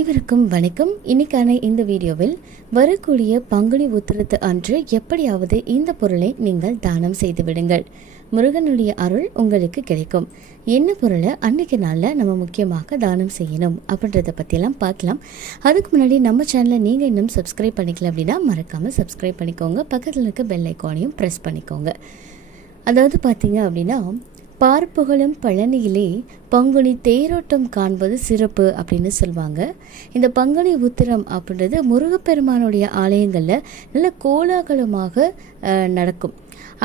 அனைவருக்கும் வணக்கம். இன்னைக்கான இந்த வீடியோவில் வரக்கூடிய பங்குனி உத்திரத்து அன்று எப்படியாவது இந்த பொருளை நீங்கள் தானம் செய்து விடுங்கள். முருகனுடைய அருள் உங்களுக்கு கிடைக்கும். என்ன பொருளை அன்றைக்கு நாளில் நம்ம முக்கியமாக தானம் செய்யணும் அப்படின்றத பற்றியெல்லாம் பார்க்கலாம். அதுக்கு முன்னாடி நம்ம சேனலை நீங்கள் இன்னும் சப்ஸ்கிரைப் பண்ணிக்கல அப்படின்னா மறக்காமல் சப்ஸ்கிரைப் பண்ணிக்கோங்க. பக்கத்தில் இருக்க பெல் ஐக்கானையும் ப்ரெஸ் பண்ணிக்கோங்க. அதாவது பார்த்தீங்க அப்படின்னா, பார்ப்புகளும் பழனியிலே பங்குனி தேரோட்டம் காண்பது சிறப்பு அப்படின்னு சொல்லுவாங்க. இந்த பங்குனி உத்திரம் அப்படின்றது முருகப்பெருமானுடைய ஆலயங்களில் நல்ல கோலாகலமாக நடக்கும்.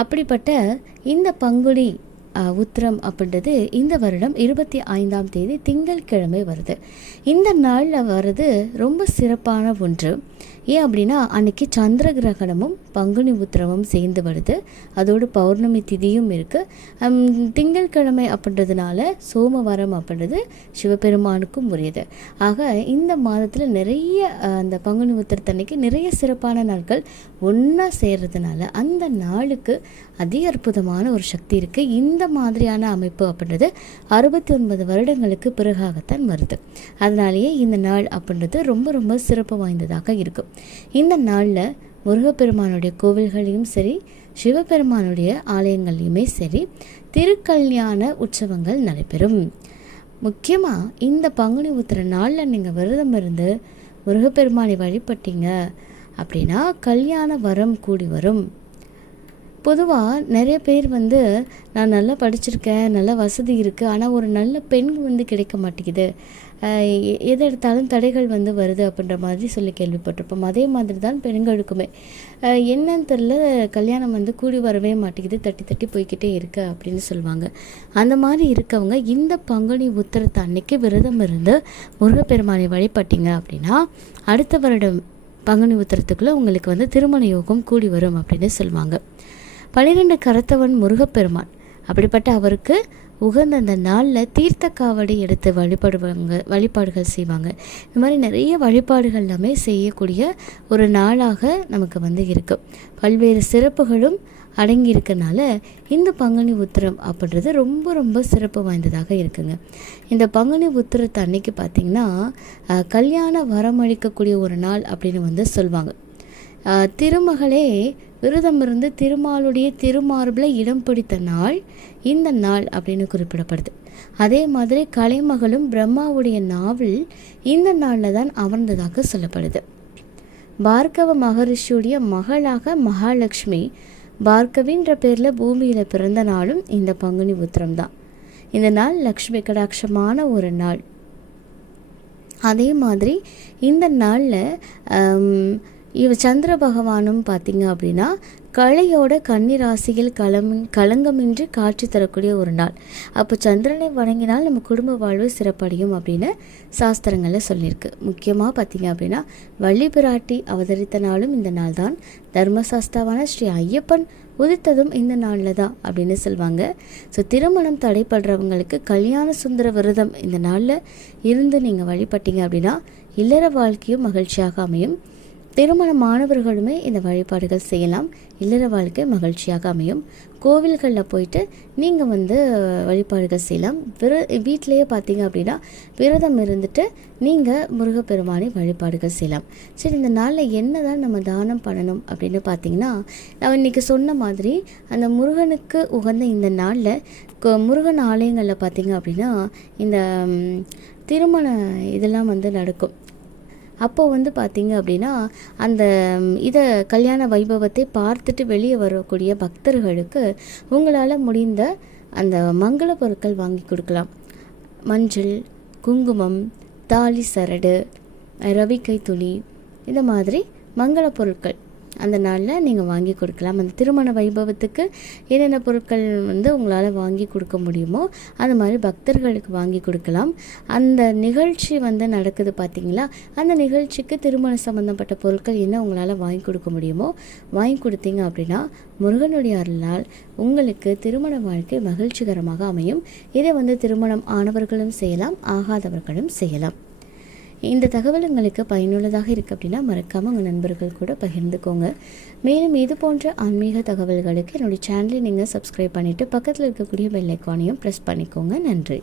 அப்படிப்பட்ட இந்த பங்குனி உத்திரம் அப்படின்றது இந்த வருடம் 25ஆம் தேதி திங்கட்கிழமை வருது. இந்த நாளில் வர்றது ரொம்ப சிறப்பான ஒன்று. ஏன் அப்படின்னா, அன்றைக்கி சந்திர கிரகணமும் பங்குனி உத்திரமும் சேர்ந்து வருது. அதோடு பௌர்ணமி திதியும் இருக்குது. திங்கட்கிழமை அப்படின்றதுனால சோமவாரம் அப்படின்றது சிவபெருமானுக்கும் உரியது. ஆக இந்த மாதத்தில் நிறைய அந்த பங்குனி உத்திரத்தன்னைக்கு நிறைய சிறப்பான நாட்கள் ஒன்றா சேர்றதுனால அந்த நாளுக்கு அதி அற்புதமான ஒரு சக்தி இருக்குது. இந்த மாதிரியான அமைப்பு அப்படின்றது 69 வருடங்களுக்கு பிறகாகத்தான் வருது. அதனாலேயே இந்த நாள் அப்படின்றது ரொம்ப ரொம்ப சிறப்பு வாய்ந்ததாக இருக்கும். இந்த நாளில் முருகப்பெருமானுடைய கோவில்களையும் சரி, சிவபெருமானுடைய ஆலயங்கள்லையுமே சரி திருக்கல்யாண உற்சவங்கள் நடைபெறும். முக்கியமாக இந்த பங்குனி உத்திர நாளில் நீங்கள் விரதம் இருந்து முருகப்பெருமானை வழிபட்டீங்க அப்படின்னா கல்யாண வரம் கூடி வரும். பொதுவாக நிறைய பேர் நான் நல்லா படிச்சிருக்கேன், நல்ல வசதி இருக்குது, ஆனால் ஒரு நல்ல பெண் கிடைக்க மாட்டேங்குது, எதை எடுத்தாலும் தடைகள் வருது அப்படின்ற மாதிரி சொல்லி கேள்விப்பட்டிருப்போம். அதே மாதிரி தான் பெண்களுக்குமே என்னன்னு தெரில, கல்யாணம் கூடி வரவே மாட்டேங்குது, தட்டி தட்டி போய்கிட்டே இருக்கு அப்படின்னு சொல்லுவாங்க. அந்த மாதிரி இருக்கவங்க இந்த பங்குனி உத்திரத்து அன்னைக்கு விரதம் இருந்து முருகப்பெருமானை வழிபட்டீங்க அப்படின்னா அடுத்த வருடம் பங்குனி உத்திரத்துக்குள்ளே உங்களுக்கு திருமண யோகம் கூடி வரும் அப்படின்னு சொல்லுவாங்க. 12 கரத்தவன் முருகப்பெருமான். அப்படிப்பட்ட அவருக்கு உகந்த அந்த நாளில் தீர்த்த காவடி எடுத்து வழிபாடுகள் செய்வாங்க. இந்த மாதிரி நிறைய வழிபாடுகள் எல்லாமே செய்யக்கூடிய ஒரு நாளாக நமக்கு இருக்குது. பல்வேறு சிறப்புகளும் அடங்கி இருக்கனால இந்த பங்குனி உத்திரம் அப்படின்றது ரொம்ப ரொம்ப சிறப்பு வாய்ந்ததாக இருக்குங்க. இந்த பங்குனி உத்திரத்தை அன்னைக்கு பார்த்திங்கன்னா கல்யாண வரமளிக்கக்கூடிய ஒரு நாள் அப்படின்னு சொல்லுவாங்க. திருமகளே விரதம் இருந்து திருமாலுடைய திருமார்பில் இடம் பிடித்த நாள் இந்த நாள் அப்படின்னு குறிப்பிடப்படுது. அதே மாதிரி கலைமகளும் பிரம்மாவுடைய நாவல் இந்த நாளில் தான் அமர்ந்ததாக சொல்லப்படுது. பார்கவ மகரிஷியுடைய மகளாக மகாலட்சுமி பார்கவின்ற பேரில் பூமியில் பிறந்த நாளும் இந்த பங்குனி உத்திரம் தான். இந்த நாள் லக்ஷ்மி கடாட்சமான ஒரு நாள். அதே மாதிரி இந்த நாளில் சந்திர பகவானும் பார்த்திங்க அப்படின்னா கலையோட கன்னிராசியில் களங்கமின்றி காட்சி தரக்கூடிய ஒரு நாள். அப்போ சந்திரனை வணங்கினால் நம்ம குடும்ப வாழ்வு சிறப்படையும் அப்படின்னு சாஸ்திரங்களில் சொல்லியிருக்கு. முக்கியமாக பார்த்திங்க அப்படின்னா வள்ளி பிராட்டி அவதரித்த நாளும் இந்த நாள் தான். தர்மசாஸ்தாவான ஸ்ரீ ஐயப்பன் உதித்ததும் இந்த நாளில் தான் அப்படின்னு சொல்லுவாங்க. ஸோ திருமணம் தடைப்படுறவங்களுக்கு கல்யாண சுந்தர விரதம் இந்த நாளில் இருந்து நீங்கள் வழிபட்டீங்க அப்படின்னா இல்லற வாழ்க்கையும் மகிழ்ச்சியாக அமையும். திருமணமானவர்களுமே இந்த வழிபாடுகள் செய்யலாம். இல்லற வாழ்க்கை மகிழ்ச்சியாக அமையும். கோவில்களில் போயிட்டு நீங்கள் வழிபாடுகள் செய்யலாம். வீட்டிலையே பார்த்தீங்க அப்படின்னா விரதம் இருந்துட்டு நீங்கள் முருகப்பெருமானை வழிபாடுகள் செய்யலாம். சரி, இந்த நாளில் என்ன தான் நம்ம தானம் பண்ணணும் அப்படின்னு பார்த்தீங்கன்னா, நான் இன்றைக்கி சொன்ன மாதிரி அந்த முருகனுக்கு உகந்த இந்த நாளில் முருகன் ஆலயங்களில் பார்த்தீங்க அப்படின்னா இந்த திருமண இதெல்லாம் நடக்கும். அப்போது பார்த்தீங்க அப்படின்னா அந்த கல்யாண வைபவத்தை பார்த்துட்டு வெளியே வரக்கூடிய பக்தர்களுக்கு உங்களால் முடிந்த அந்த மங்கள பொருட்கள் வாங்கி கொடுக்கலாம். மஞ்சள், குங்குமம், தாலி சரடு, ரவிக்கை துணி, இந்த மாதிரி மங்கள பொருட்கள் அந்த நாளில் நீங்கள் வாங்கி கொடுக்கலாம். அந்த திருமண வைபவத்துக்கு என்னென்ன பொருட்கள் உங்களால் வாங்கி கொடுக்க முடியுமோ அந்த மாதிரி பக்தர்களுக்கு வாங்கி கொடுக்கலாம். அந்த நிகழ்ச்சி நடக்குது பார்த்தீங்களா, அந்த நிகழ்ச்சிக்கு திருமண சம்மந்தப்பட்ட பொருட்கள் என்ன உங்களால் வாங்கி கொடுக்க முடியுமோ வாங்கி கொடுத்தீங்க அப்படின்னா முருகனுடைய அருளால் உங்களுக்கு திருமண வாழ்க்கை மகிழ்ச்சிகரமாக அமையும். இதை திருமணம் ஆனவர்களும் செய்யலாம், ஆகாதவர்களும் செய்யலாம். இந்த தகவல் உங்களுக்கு பயனுள்ளதாக இருக்குது அப்படின்னா மறக்காமல் உங்கள் நண்பர்கள் கூட பகிர்ந்துக்கோங்க. மேலும் இது போன்ற ஆன்மீக தகவல்களுக்கு என்னுடைய சேனலை நீங்கள் சப்ஸ்கிரைப் பண்ணிவிட்டு பக்கத்தில் இருக்கக்கூடிய பெல் ஐக்கானையும் ப்ரெஸ் பண்ணிக்கோங்க. நன்றி.